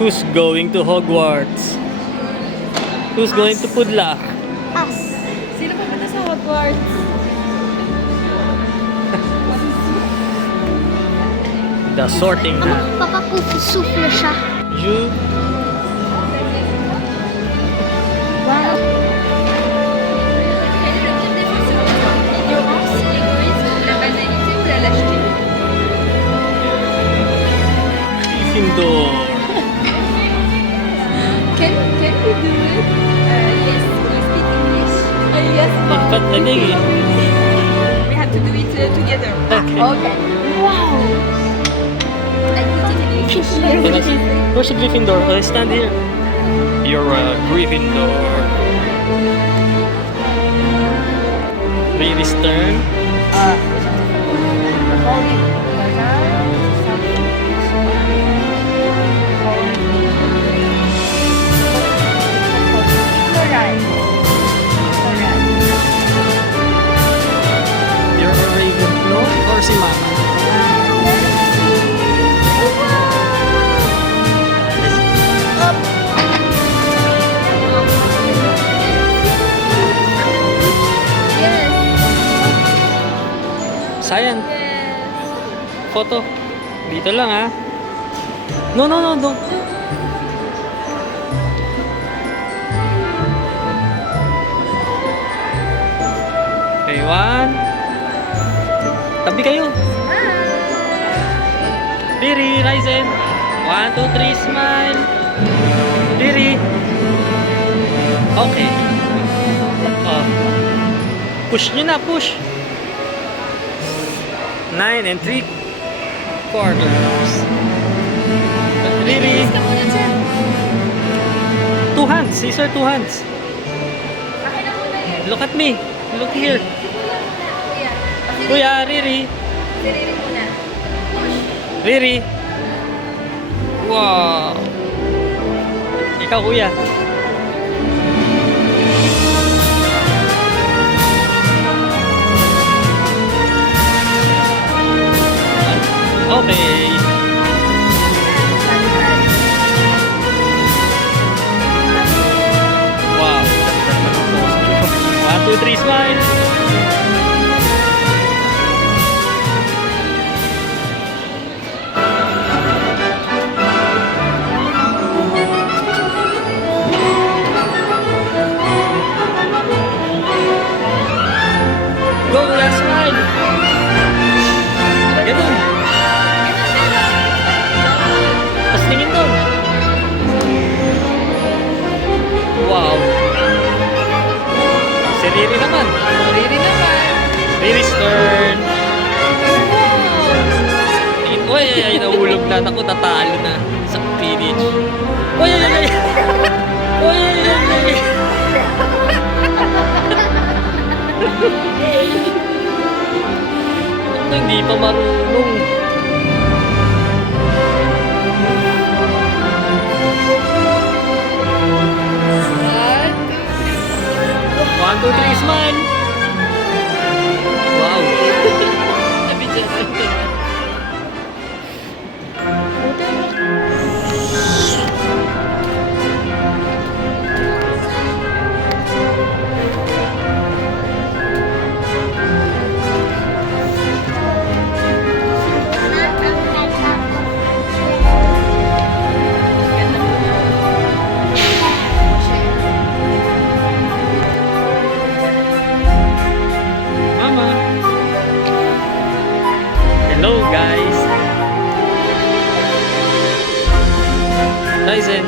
Who's going to Hogwarts? Who's going to Pudla? Us. Sino pupunta sa Hogwarts? The sorting hat. Papapusufla siya. You. Wow. Gryffindor. Can we do it? Yes, we speak English. Yes, But I think we have to do it together. Okay. Okay. Wow. I put it in English. Where's the Gryffindor? Stand here. You're a Gryffindor. Lily's turn. You're a Ravenclaw or si Mama? Sayang. Photo. Dito lang ha. No. Okay, one. Tabi kayo. Riri, Ryzen. 1, 2, 3, smile. Riri. Okay. Push nyo na, push. 9 3/4. Riri. Two hands. These are two hands. Look at me. Look here. Kuya, Riri. Riri. Wow. Ikaw, kuya. Okay. Wow. 1, 2, 3, smile. Go, let's smile. Ganun. Tapos tingin doon. Wow. Si Riri naman. Riri's turn. Tingin ko, ay, nahulog na. Ako, natalo na sa Quidditch. Oy, ay. Oy, ay. Ano, hindi pa marunong. One, two, three, smile. Wow. Sabi dyan. Mama. Hello, guys. Ryzen.